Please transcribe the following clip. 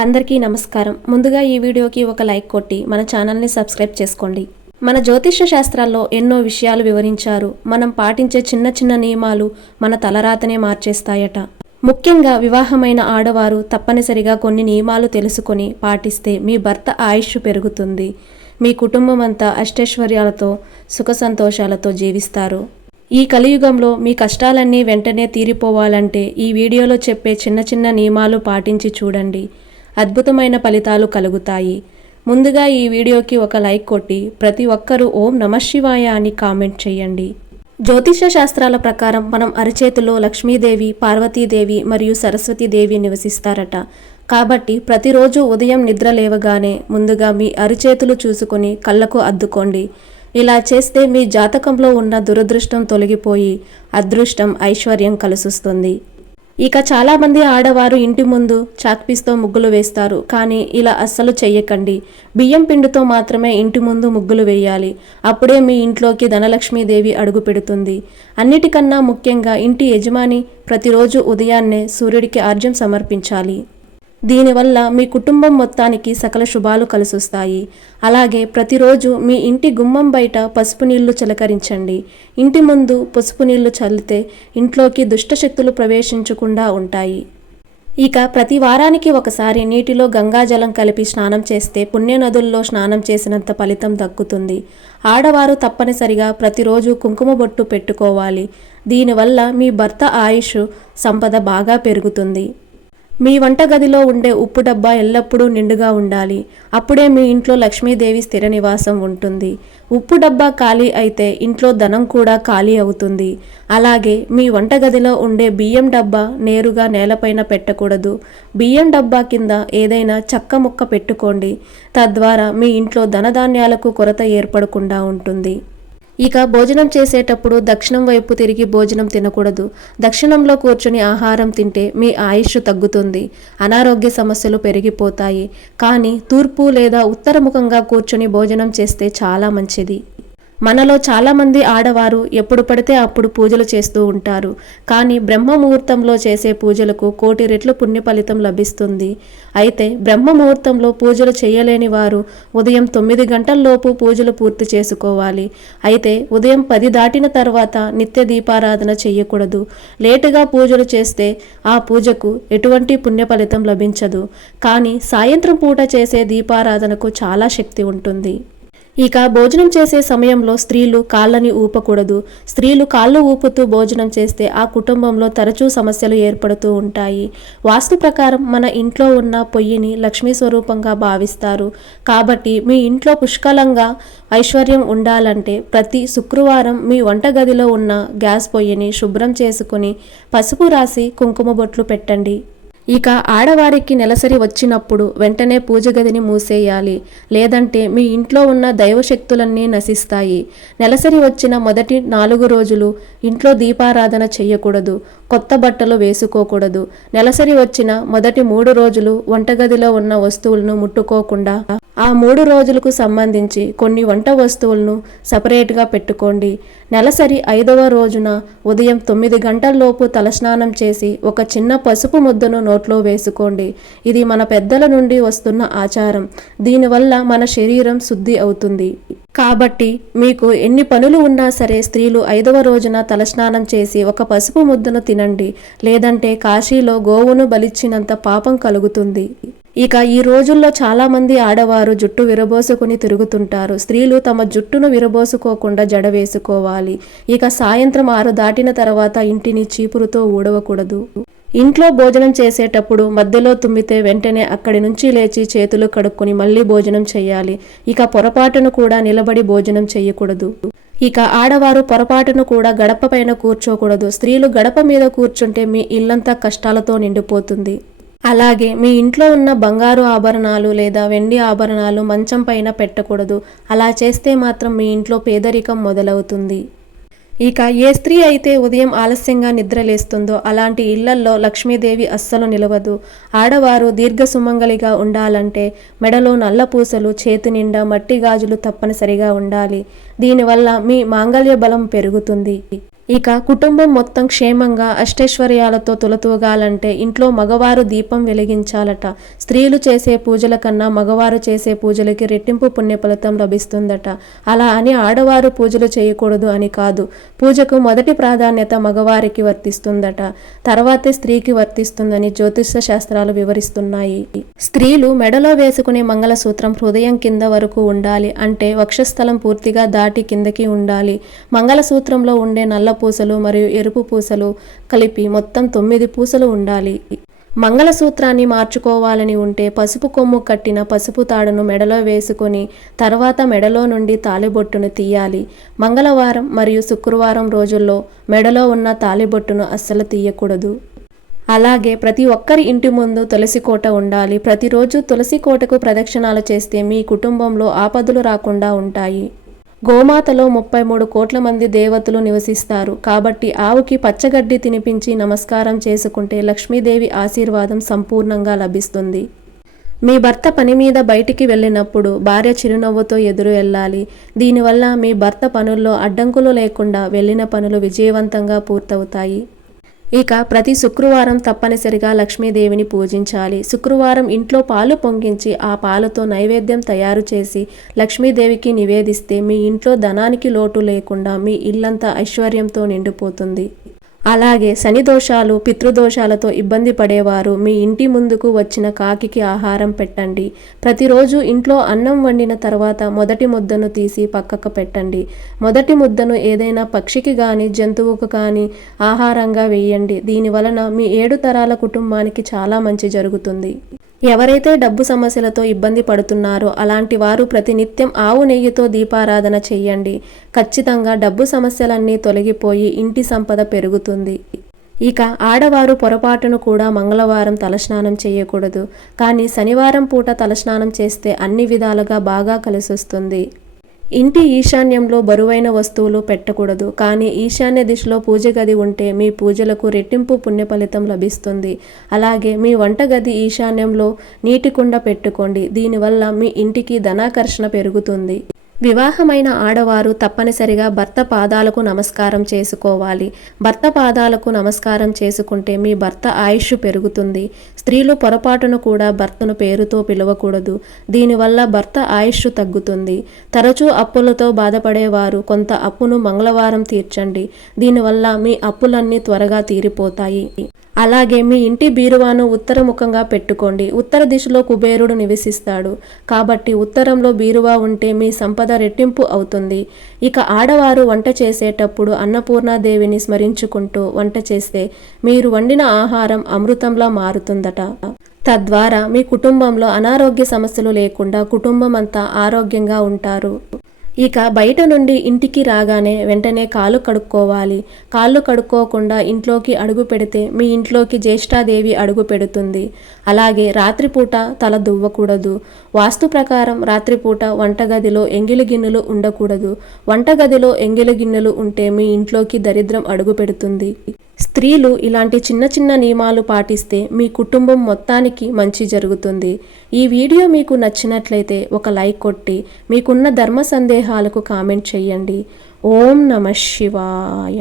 అందరికీ నమస్కారం. ముందుగా ఈ వీడియోకి ఒక లైక్ కొట్టి మన ఛానల్ని సబ్స్క్రైబ్ చేసుకోండి. మన జ్యోతిష్య శాస్త్రాల్లో ఎన్నో విషయాలు వివరించారు. మనం పాటించే చిన్న చిన్న నియమాలు మన తలరాతనే మార్చేస్తాయట. ముఖ్యంగా వివాహమైన ఆడవారు తప్పనిసరిగా కొన్ని నియమాలు తెలుసుకొని పాటిస్తే మీ భర్త ఆయుష్ పెరుగుతుంది. మీ కుటుంబం అంతా అష్టైశ్వర్యాలతో సుఖ సంతోషాలతో జీవిస్తారు. ఈ కలియుగంలో మీ కష్టాలన్నీ వెంటనే తీరిపోవాలంటే ఈ వీడియోలో చెప్పే చిన్న చిన్న నియమాలు పాటించి చూడండి. అద్భుతమైన ఫలితాలు కలుగుతాయి. ముందుగా ఈ వీడియోకి ఒక లైక్ కొట్టి ప్రతి ఒక్కరూ ఓం నమఃశివాయ అని కామెంట్ చేయండి. జ్యోతిష శాస్త్రాల ప్రకారం మనం అరచేతిలో లక్ష్మీదేవి, పార్వతీదేవి మరియు సరస్వతీదేవి నివసిస్తారట. కాబట్టి ప్రతిరోజు ఉదయం నిద్ర లేవగానే ముందుగా మీ అరచేతులు చూసుకొని కళ్ళకు అద్దుకోండి. ఇలా చేస్తే మీ జాతకంలో ఉన్న దురదృష్టం తొలగిపోయి అదృష్టం, ఐశ్వర్యం కలుస్తుంది. ఇక చాలామంది ఆడవారు ఇంటి ముందు చాక్పీస్తో ముగ్గులు వేస్తారు. కానీ ఇలా అస్సలు చెయ్యకండి. బియ్యం పిండితో మాత్రమే ఇంటి ముందు ముగ్గులు వేయాలి. అప్పుడే మీ ఇంట్లోకి ధనలక్ష్మీదేవి అడుగు పెడుతుంది. అన్నిటికన్నా ముఖ్యంగా ఇంటి యజమాని ప్రతిరోజు ఉదయాన్నే సూర్యుడికి ఆర్ఘ్యం సమర్పించాలి. దీనివల్ల మీ కుటుంబం మొత్తానికి సకల శుభాలు కలిసొస్తాయి. అలాగే ప్రతిరోజు మీ ఇంటి గుమ్మం బయట పసుపు నీళ్లు చిలకరించండి. ఇంటి ముందు పసుపు నీళ్లు చల్లితే ఇంట్లోకి దుష్టశక్తులు ప్రవేశించకుండా ఉంటాయి. ఇక ప్రతి వారానికి ఒకసారి నీటిలో గంగాజలం కలిపి స్నానం చేస్తే పుణ్యనదుల్లో స్నానం చేసినంత ఫలితం దక్కుతుంది. ఆడవారు తప్పనిసరిగా ప్రతిరోజు కుంకుమ బొట్టు పెట్టుకోవాలి. దీనివల్ల మీ భర్త ఆయుష్, సంపద బాగా పెరుగుతుంది. మీ వంటగదిలో ఉండే ఉప్పు డబ్బా ఎల్లప్పుడూ నిండుగా ఉండాలి. అప్పుడే మీ ఇంట్లో లక్ష్మీదేవి స్థిర నివాసం ఉంటుంది. ఉప్పు డబ్బా ఖాళీ అయితే ఇంట్లో ధనం కూడా ఖాళీ అవుతుంది. అలాగే మీ వంటగదిలో ఉండే బియ్యం డబ్బా నేరుగా నేలపైన పెట్టకూడదు. బియ్యం డబ్బా కింద ఏదైనా చెక్క ముక్క పెట్టుకోండి. తద్వారా మీ ఇంట్లో ధనధాన్యాలకు కొరత ఏర్పడకుండా ఉంటుంది. ఇక భోజనం చేసేటప్పుడు దక్షిణం వైపు తిరిగి భోజనం తినకూడదు. దక్షిణంలో కూర్చుని ఆహారం తింటే మీ ఆయుష్ తగ్గుతుంది, అనారోగ్య సమస్యలు పెరిగిపోతాయి. కానీ తూర్పు లేదా ఉత్తరముఖంగా కూర్చుని భోజనం చేస్తే చాలా మంచిది. మనలో చాలామంది ఆడవారు ఎప్పుడు పడితే అప్పుడు పూజలు చేస్తూ ఉంటారు. కానీ బ్రహ్మ ముహూర్తంలో చేసే పూజలకు 1,000,000 రెట్లు పుణ్య ఫలితం లభిస్తుంది. అయితే బ్రహ్మ ముహూర్తంలో పూజలు చేయలేని వారు ఉదయం 9 గంటల్లోపు పూజలు పూర్తి చేసుకోవాలి. అయితే ఉదయం 10 దాటిన తర్వాత నిత్య దీపారాధన చేయకూడదు. లేటుగా పూజలు చేస్తే ఆ పూజకు ఎటువంటి పుణ్య ఫలితం లభించదు. కానీ సాయంత్రం పూట చేసే దీపారాధనకు చాలా శక్తి ఉంటుంది. ఇక భోజనం చేసే సమయంలో స్త్రీలు కాళ్ళని ఊపకూడదు. స్త్రీలు కాళ్ళు ఊపుతూ భోజనం చేస్తే ఆ కుటుంబంలో తరచూ సమస్యలు ఏర్పడుతూ ఉంటాయి. వాస్తు ప్రకారం మన ఇంట్లో ఉన్న పొయ్యిని లక్ష్మీ స్వరూపంగా భావిస్తారు. కాబట్టి మీ ఇంట్లో పుష్కలంగా ఐశ్వర్యం ఉండాలంటే ప్రతి శుక్రవారం మీ వంటగదిలో ఉన్న గ్యాస్ పొయ్యిని శుభ్రం చేసుకుని పసుపు రాసి కుంకుమ బొట్లు పెట్టండి. ఇక ఆడవారికి నెలసరి వచ్చినప్పుడు వెంటనే పూజ గదిని మూసేయాలి. లేదంటే మీ ఇంట్లో ఉన్న దైవశక్తులన్నీ నశిస్తాయి. నెలసరి వచ్చిన మొదటి 4 రోజులు ఇంట్లో దీపారాధన చేయకూడదు. కొత్త బట్టలు వేసుకోకూడదు. నెలసరి వచ్చిన మొదటి 3 రోజులు వంటగదిలో ఉన్న వస్తువులను ముట్టుకోకుండా ఆ 3 రోజులకు సంబంధించి కొన్ని వంట వస్తువులను సపరేట్గా పెట్టుకోండి. నెలసరి 5వ రోజున ఉదయం 9 గంటల్లోపు తలస్నానం చేసి ఒక చిన్న పసుపు ముద్దను నోట్లో వేసుకోండి. ఇది మన పెద్దల నుండి వస్తున్న ఆచారం. దీనివల్ల మన శరీరం శుద్ధి అవుతుంది. కాబట్టి మీకు ఎన్ని పనులు ఉన్నా సరే స్త్రీలు 5వ రోజున తలస్నానం చేసి ఒక పసుపు ముద్దను తినండి. లేదంటే కాశీలో గోవును బలిచ్చినంత పాపం కలుగుతుంది. ఇక ఈ రోజుల్లో చాలామంది ఆడవారు జుట్టు విరబోసుకుని తిరుగుతుంటారు. స్త్రీలు తమ జుట్టును విరబోసుకోకుండా జడ వేసుకోవాలి. ఇక సాయంత్రం 6 దాటిన తర్వాత ఇంటిని చీపురుతో ఊడవకూడదు. ఇంట్లో భోజనం చేసేటప్పుడు మధ్యలో తుమ్మితే వెంటనే అక్కడి నుంచి లేచి చేతులు కడుక్కొని మళ్ళీ భోజనం చేయాలి. ఇక పొరపాటును కూడా నిలబడి భోజనం చేయకూడదు. ఇక ఆడవారు పొరపాటును కూడా గడప పైన కూర్చోకూడదు. స్త్రీలు గడప మీద కూర్చుంటే మీ ఇల్లంతా కష్టాలతో నిండిపోతుంది. అలాగే మీ ఇంట్లో ఉన్న బంగారు ఆభరణాలు లేదా వెండి ఆభరణాలు మంచం పైన పెట్టకూడదు. అలా చేస్తే మాత్రం మీ ఇంట్లో పేదరికం మొదలవుతుంది. ఇక ఏ స్త్రీ అయితే ఉదయం ఆలస్యంగా నిద్రలేస్తుందో అలాంటి ఇళ్లల్లో లక్ష్మీదేవి అస్సలు నిలవదు. ఆడవారు దీర్ఘ సుమంగలిగా ఉండాలంటే మెడలో నల్ల పూసలు, చేతి నిండా మట్టి గాజులు తప్పనిసరిగా ఉండాలి. దీనివల్ల మీ మాంగళ్య బలం పెరుగుతుంది. ఇక కుటుంబం మొత్తం క్షేమంగా అష్టైశ్వర్యాలతో తులతూగాలంటే ఇంట్లో మగవారు దీపం వెలిగించాలట. స్త్రీలు చేసే పూజల కన్నా మగవారు చేసే పూజలకి రెట్టింపు పుణ్య ఫలితం లభిస్తుందట. అలా అని ఆడవారు పూజలు చేయకూడదు అని కాదు. పూజకు మొదటి ప్రాధాన్యత మగవారికి వర్తిస్తుందట, తర్వాతే స్త్రీకి వర్తిస్తుందని జ్యోతిష శాస్త్రాలు వివరిస్తున్నాయి. స్త్రీలు మెడలో వేసుకునే మంగళసూత్రం హృదయం కింద వరకు ఉండాలి, అంటే వక్షస్థలం పూర్తిగా దాటి కిందకి ఉండాలి. మంగళసూత్రంలో ఉండే నల్ల పూసలు మరియు ఎరుపు పూసలు కలిపి మొత్తం 9 పూసలు ఉండాలి. మంగళసూత్రాన్ని మార్చుకోవాలని ఉంటే పసుపు కొమ్ము కట్టిన పసుపు తాడును మెడలో వేసుకొని తర్వాత మెడలో నుండి తాళిబొట్టును తీయాలి. మంగళవారం మరియు శుక్రవారం రోజుల్లో మెడలో ఉన్న తాళిబొట్టును అస్సలు తీయకూడదు. అలాగే ప్రతి ఒక్కరి ఇంటి ముందు తులసి కోట ఉండాలి. ప్రతిరోజు తులసి కోటకు ప్రదక్షిణాలు చేస్తే మీ కుటుంబంలో ఆపదలు రాకుండా ఉంటాయి. గోమాతలో 33 కోట్ల మంది దేవతలు నివసిస్తారు కాబట్టి ఆవుకి పచ్చగడ్డి తినిపించి నమస్కారం చేసుకుంటే లక్ష్మీదేవి ఆశీర్వాదం సంపూర్ణంగా లభిస్తుంది. మీ భర్త పని మీద బయటికి వెళ్ళినప్పుడు భార్య చిరునవ్వుతో ఎదురు వెళ్ళాలి. దీనివల్ల మీ భర్త పనుల్లో అడ్డంకులు లేకుండా వెళ్ళిన పనులు విజయవంతంగా పూర్తవుతాయి. ఇక ప్రతి శుక్రవారం తప్పనిసరిగా లక్ష్మీదేవిని పూజించాలి. శుక్రవారం ఇంట్లో పాలు పొంగించి ఆ పాలతో నైవేద్యం తయారు చేసి లక్ష్మీదేవికి నివేదిస్తే మీ ఇంట్లో ధనానికి లోటు లేకుండా మీ ఇల్లంతా ఐశ్వర్యంతో నిండిపోతుంది. అలాగే శని దోషాలు, పితృదోషాలతో ఇబ్బంది పడేవారు మీ ఇంటి ముందుకు వచ్చిన కాకికి ఆహారం పెట్టండి. ప్రతిరోజు ఇంట్లో అన్నం వండిన తర్వాత మొదటి ముద్దను తీసి పక్కకు పెట్టండి. మొదటి ముద్దను ఏదైనా పక్షికి కానీ జంతువుకు కానీ ఆహారంగా వేయండి. దీనివలన మీ 7 తరాల కుటుంబానికి చాలా మంచి జరుగుతుంది. ఎవరైతే డబ్బు సమస్యలతో ఇబ్బంది పడుతున్నారో అలాంటి వారు ప్రతినిత్యం ఆవు నెయ్యితో దీపారాధన చెయ్యండి. ఖచ్చితంగా డబ్బు సమస్యలన్నీ తొలగిపోయి ఇంటి సంపద పెరుగుతుంది. ఇక ఆడవారు పొరపాటును కూడా మంగళవారం తలస్నానం చేయకూడదు, కానీ శనివారం పూట తలస్నానం చేస్తే అన్ని విధాలుగా బాగా కలిసొస్తుంది. ఇంటి ఈశాన్యంలో బరువైన వస్తువులు పెట్టకూడదు, కానీ ఈశాన్య దిశలో పూజ గది ఉంటే మీ పూజలకు రెట్టింపు పుణ్య ఫలితం లభిస్తుంది. అలాగే మీ వంటగది ఈశాన్యంలో నీటి కుండ పెట్టుకోండి. దీనివల్ల మీ ఇంటికి ధనాకర్షణ పెరుగుతుంది. వివాహమైన ఆడవారు తప్పనిసరిగా భర్త పాదాలకు నమస్కారం చేసుకోవాలి. భర్త పాదాలకు నమస్కారం చేసుకుంటే మీ భర్త ఆయుష్ పెరుగుతుంది. స్త్రీలు పొరపాటును కూడా భర్తను పేరుతో పిలవకూడదు. దీనివల్ల భర్త ఆయుష్ తగ్గుతుంది. తరచూ అప్పులతో బాధపడేవారు కొంత అప్పును మంగళవారం తీర్చండి. దీనివల్ల మీ అప్పులన్నీ త్వరగా తీరిపోతాయి. అలాగే మీ ఇంటి బీరువాను ఉత్తరముఖంగా పెట్టుకోండి. ఉత్తర దిశలో కుబేరుడు నివసిస్తాడు కాబట్టి ఉత్తరంలో బీరువా ఉంటే మీ సంపద రెట్టింపు అవుతుంది. ఇక ఆడవారు వంట చేసేటప్పుడు అన్నపూర్ణాదేవిని స్మరించుకుంటూ వంట చేస్తే మీరు వండిన ఆహారం అమృతంలా మారుతుందట. తద్వారా మీ కుటుంబంలో అనారోగ్య సమస్యలు లేకుండా కుటుంబం అంతా ఆరోగ్యంగా ఉంటారు. ఇక బయట నుండి ఇంటికి రాగానే వెంటనే కాళ్ళు కడుక్కోవాలి. కాళ్ళు కడుక్కోకుండా ఇంట్లోకి అడుగు పెడితే మీ ఇంట్లోకి జ్యేష్ఠాదేవి అడుగు పెడుతుంది. అలాగే రాత్రిపూట తల దువ్వకూడదు. వాస్తు ప్రకారం రాత్రిపూట వంటగదిలో ఎంగిలి గిన్నెలు ఉండకూడదు. వంటగదిలో ఎంగిలి గిన్నెలు ఉంటే మీ ఇంట్లోకి దరిద్రం అడుగు పెడుతుంది. స్త్రీలు ఇలాంటి చిన్న చిన్న నియమాలు పాటిస్తే మీ కుటుంబం మొత్తానికి మంచి జరుగుతుంది. ఈ వీడియో మీకు నచ్చినట్లయితే ఒక లైక్ కొట్టి మీకున్న ధర్మ సందేహాలకు కామెంట్ చేయండి. ఓం నమః శివాయ.